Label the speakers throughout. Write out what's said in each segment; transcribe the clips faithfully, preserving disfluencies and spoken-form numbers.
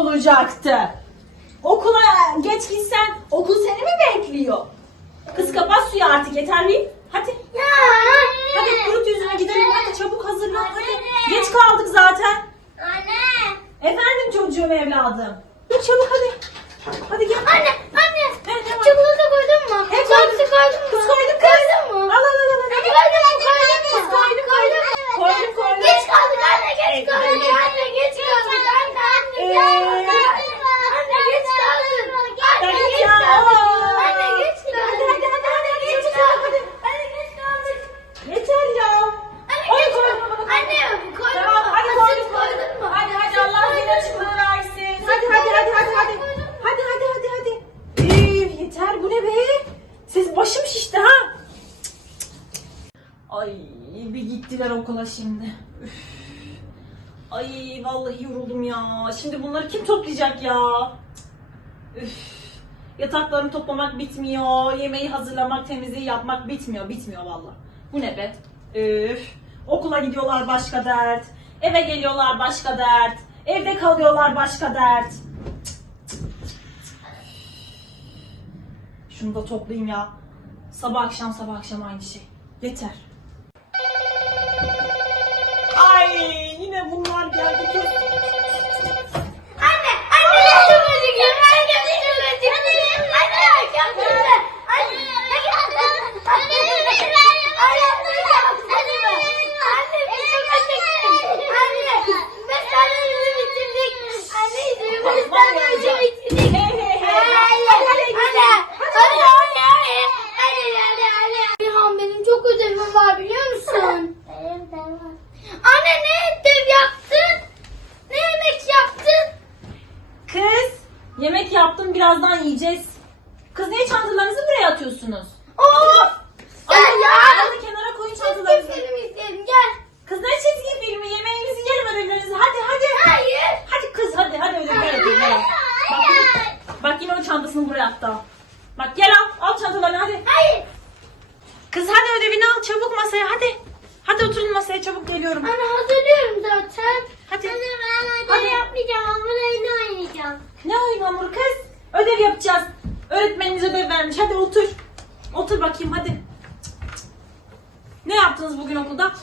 Speaker 1: olacaktı. Okula geç gitsen okul seni mi bekliyor? Kız kapat suyu artık yeter mi? Hadi.
Speaker 2: Ya.
Speaker 1: Hadi kurut yüzüne gidelim. Hadi çabuk hazırlan hadi. Geç kaldık zaten.
Speaker 2: Anne.
Speaker 1: Efendim çocuğum evladım. Dur çabuk hadi. Hadi gel.
Speaker 2: Anne, anne.
Speaker 1: Ne, ne var?
Speaker 2: Çikolata koydun mu?
Speaker 1: He,
Speaker 2: Saksı
Speaker 1: koydum.
Speaker 2: koydun mu?
Speaker 1: Kız koydum kız.
Speaker 2: Koydun mu?
Speaker 1: Al al al al.
Speaker 2: Hadi koydun mu? Koydun mu?
Speaker 1: Kız koydum koydum. Koydum koydum.
Speaker 2: Geç kaldık anne, geç
Speaker 1: Evet,
Speaker 2: kaldık
Speaker 1: evet.
Speaker 2: anne, geç kaldık anne, anne,
Speaker 1: Ee,
Speaker 2: anne, geç kaldık. Anne,
Speaker 1: Hadi
Speaker 2: geç
Speaker 1: ya.
Speaker 2: kaldık. Anne, geç kaldık.
Speaker 1: Hadi hadi hadi hadi geç
Speaker 2: Geç
Speaker 1: kaldık.
Speaker 2: kaldık. Anne, geç kaldık.
Speaker 1: Yeter ya.
Speaker 2: Anne,
Speaker 1: Oy,
Speaker 2: geç
Speaker 1: koydum,
Speaker 2: kaldık.
Speaker 1: koydum.
Speaker 2: Anne, koydun
Speaker 1: Tamam
Speaker 2: mu?
Speaker 1: hadi
Speaker 2: Süt
Speaker 1: koydum
Speaker 2: koydun mu?
Speaker 1: Hadi hadi
Speaker 2: Süt
Speaker 1: Allah
Speaker 2: koydun
Speaker 1: seni
Speaker 2: mu?
Speaker 1: açıklığı versin. Hadi hadi hadi hadi hadi. Hadi hadi hadi hadi. Üf, yeter bu ne be? Siz başım şişti ha. Ay bir gittiler okula şimdi. Üf. Ay vallahi yoruldum ya. Şimdi bunları kim toplayacak ya? Üf. Yataklarını toplamak bitmiyor. Yemeği hazırlamak, temizliği yapmak bitmiyor. Bitmiyor vallahi. Bu ne be? Üf. Okula gidiyorlar başka dert. Eve geliyorlar başka dert. Evde kalıyorlar başka dert. Şunu da toplayayım ya. Sabah akşam sabah akşam aynı şey. Yeter. Ay yine bunlar geldi kız.
Speaker 2: Anne, anne, çok acıkıyorum. Anne, çok acıkıyorum. Anne, çok acıkıyorum. Anne, anne, anne, biz çok acıktık. Anne, mesaneleri bitirdik. Anneciğim, mesaneleri bitirdik. Anne, anne, anne, anne, anne, anne. Rihan, benim çok ödevim var biliyor musun? Benim de var. Anne, ne ödev yaptın? Ne yemek yaptın?
Speaker 1: Kız yemek yaptım birazdan yiyeceğiz. Kız niye çantalarınızı buraya atıyorsunuz?
Speaker 2: Of!
Speaker 1: Ay
Speaker 2: Gel ya!
Speaker 1: Hadi kenara koyun
Speaker 2: Çizgi
Speaker 1: çantalarınızı.
Speaker 2: film izleyelim, gel.
Speaker 1: Kız ne çizgi filmi? Yemeğinizi yerim ödevlerinizi. Hadi hadi.
Speaker 2: Hayır.
Speaker 1: Hadi kız hadi hadi ödevler ödevler. Bak, yine- bak yine o çantasını buraya attı. al. Bak gel al al çantalarını hadi.
Speaker 2: Hayır.
Speaker 1: Kız hadi ödevini al çabuk masaya hadi. Hadi oturun masaya çabuk geliyorum.
Speaker 2: Anne, hazırlıyorum zaten.
Speaker 1: Hadi.
Speaker 2: Anne, ben
Speaker 1: Hadi.
Speaker 2: ödev yapmayacağım ama oyun oynayacağım.
Speaker 1: Ne oyun hamuru kız? Ödev yapacağız. Öğretmeniniz ödev vermiş. Hadi otur. Otur bakayım hadi. Cık, cık. Ne yaptınız bugün okulda?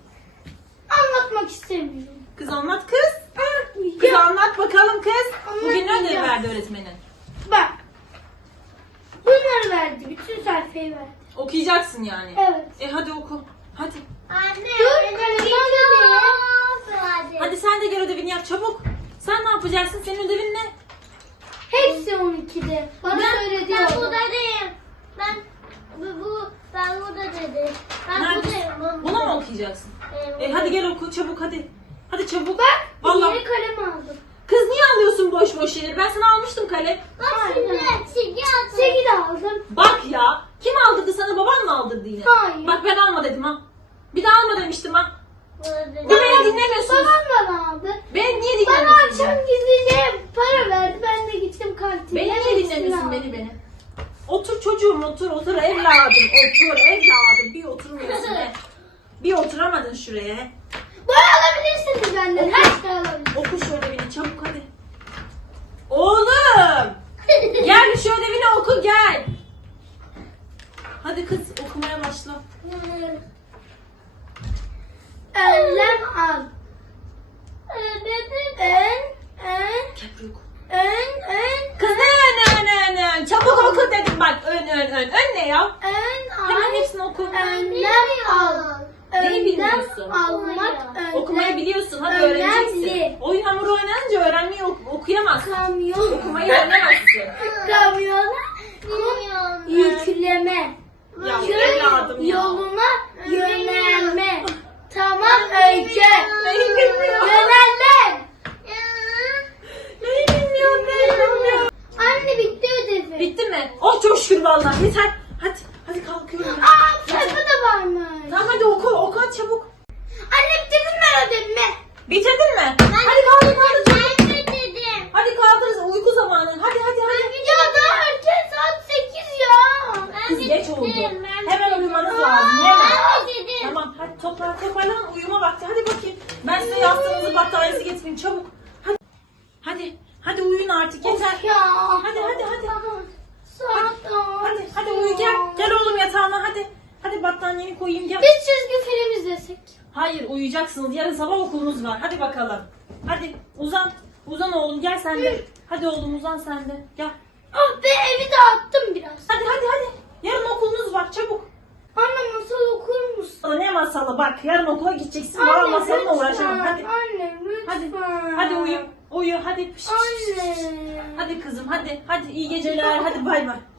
Speaker 2: Anlatmak istemiyorum.
Speaker 1: Kız anlat kız. Kız
Speaker 2: Anlatmayacağım.
Speaker 1: anlat bakalım kız. Bugün ne ödev
Speaker 2: Anlatmayacağım.
Speaker 1: verdi öğretmenin?
Speaker 2: Bak. Bunları verdi. Bütün sayfayı verdi.
Speaker 1: Okuyacaksın yani.
Speaker 2: Evet.
Speaker 1: E hadi oku. Hadi.
Speaker 2: Anne. Dur. Kalemden Hadi.
Speaker 1: Hadi sen de gel ödevini yap çabuk. Sen ne yapacaksın? Senin ödevin ne?
Speaker 2: Hepsi on ikide. Bana
Speaker 1: Ben-
Speaker 2: söyledi.
Speaker 3: Ben
Speaker 2: o.
Speaker 3: buradayım. Ben bu, bu ben burada dedim. Ben
Speaker 1: Neredesin?
Speaker 3: buradayım. Ben
Speaker 1: Bunu mu
Speaker 3: buradayım.
Speaker 1: okuyacaksın?
Speaker 3: Evet.
Speaker 1: E hadi gel oku çabuk hadi. Hadi çabuk.
Speaker 2: Bak.
Speaker 1: Vallahi.
Speaker 2: Yeni kalem aldım.
Speaker 1: Kız niye alıyorsun boş boş şeyleri? Ben sana almıştım kalem.
Speaker 3: Bak şimdi silgi atın.
Speaker 2: Silgi de aldım.
Speaker 1: Bak ya. Kim aldırdı sana? Baban mı aldırdı yine?
Speaker 2: Hayır.
Speaker 1: Bak ben alma dedim ha. Bir daha alma demiştim ha.
Speaker 3: Burada dedim.
Speaker 1: Bir beni dinlemiyorsunuz.
Speaker 2: Babam bana aldı.
Speaker 1: Beni niye
Speaker 2: Bana
Speaker 1: dinlemiyorsun?
Speaker 2: akşam gizlice para verdi. Ben de gittim kantine.
Speaker 1: Beni niye
Speaker 2: hepsini
Speaker 1: dinlemiyorsun
Speaker 2: aldım.
Speaker 1: beni beni? Otur çocuğum otur otur evladım otur evladım. Bir oturmuyorsun he. Bir oturamadın şuraya he.
Speaker 2: Boy alabilirsiniz benden. Her şey alabilirsiniz.
Speaker 1: Oku şu ödevini çabuk hadi. Oğlum! Gel şu ödevini oku gel. Hadi kız okumaya başla.
Speaker 2: Önlem al. Ön, ön,
Speaker 1: Gel buraya oku.
Speaker 2: ön, ön,
Speaker 1: Kız ne ön ön ön ön. Çabuk oku dedim bak ön ön ön. Ön ne ya?
Speaker 2: ön
Speaker 1: Hemen
Speaker 2: al.
Speaker 1: hepsini oku.
Speaker 2: Önlem al.
Speaker 1: Neyi
Speaker 2: Önlem
Speaker 1: bilmiyorsun?
Speaker 2: almak önlem.
Speaker 1: Okumayı biliyorsun hadi
Speaker 2: Önemli.
Speaker 1: öğreneceksin. Oyun hamuru oynayınca öğrenmeyi ok- okuyamazsın.
Speaker 2: Kamyon.
Speaker 1: Okumayı öğrenemezsin.
Speaker 2: Kamyona
Speaker 3: Bilmiyorum.
Speaker 2: yükleme.
Speaker 1: Ya
Speaker 2: Köy
Speaker 1: evladım ya.
Speaker 2: yoluna yönelme. Tamam Öykü.
Speaker 1: Neyi bilmiyorum.
Speaker 2: Yönelme.
Speaker 1: Neyi bilmiyorum neyi bilmiyorum.
Speaker 2: Anne bitti ödevi.
Speaker 1: Bitti mi? Oh çok şükür vallahi yeter. Hadi hadi kalkıyorum. ben.
Speaker 2: Aa, sayfa da varmış.
Speaker 1: Tamam hadi oku oku hadi çabuk.
Speaker 2: Anne bitirdim ben ödevimi.
Speaker 1: Bitirdin mi? Hadi kaldır kaldır.
Speaker 3: Ben dedim.
Speaker 1: Hadi kaldırız uyku zamanı. Hadi hadi hadi.
Speaker 2: Ya daha erken saat sekiz ya.
Speaker 1: Kız geç oldu.
Speaker 3: dedim, ben
Speaker 1: Hemen uyumanız lazım hemen.
Speaker 3: Ben dedim.
Speaker 1: Tamam hadi toplar toparlanın uyuma vakti. Hadi bakayım. Ben size yastığınızı battaniyenizi getireyim çabuk. Hadi. Hadi Hadi uyuyun artık yeter.
Speaker 2: Of ya.
Speaker 1: Hadi hadi hadi.
Speaker 2: Saat on.
Speaker 1: Hadi hadi uyu gel. Gel oğlum yatağına hadi. Hadi battaniyeni koyayım gel.
Speaker 2: Bir çizgi film izlesek.
Speaker 1: Hayır uyuyacaksınız. Yarın sabah okulunuz var. Hadi bakalım. Hadi uzan. Uzan oğlum gel sen de. Hadi oğlum uzan sen de. Gel.
Speaker 2: Ah be evi dağıttım biraz.
Speaker 1: Hadi hadi hadi. Yarın okulunuz var çabuk.
Speaker 2: Anne masal okur musun?
Speaker 1: Ne masalı bak. Yarın okula gideceksin. Bana masalına uğraşamam. Hadi.
Speaker 2: Anne lütfen.
Speaker 1: Hadi. Hadi uyu. Uyu hadi. Pişt, pişt, pişt.
Speaker 2: Anne.
Speaker 1: Hadi kızım hadi. Hadi iyi geceler. Hadi bay bay.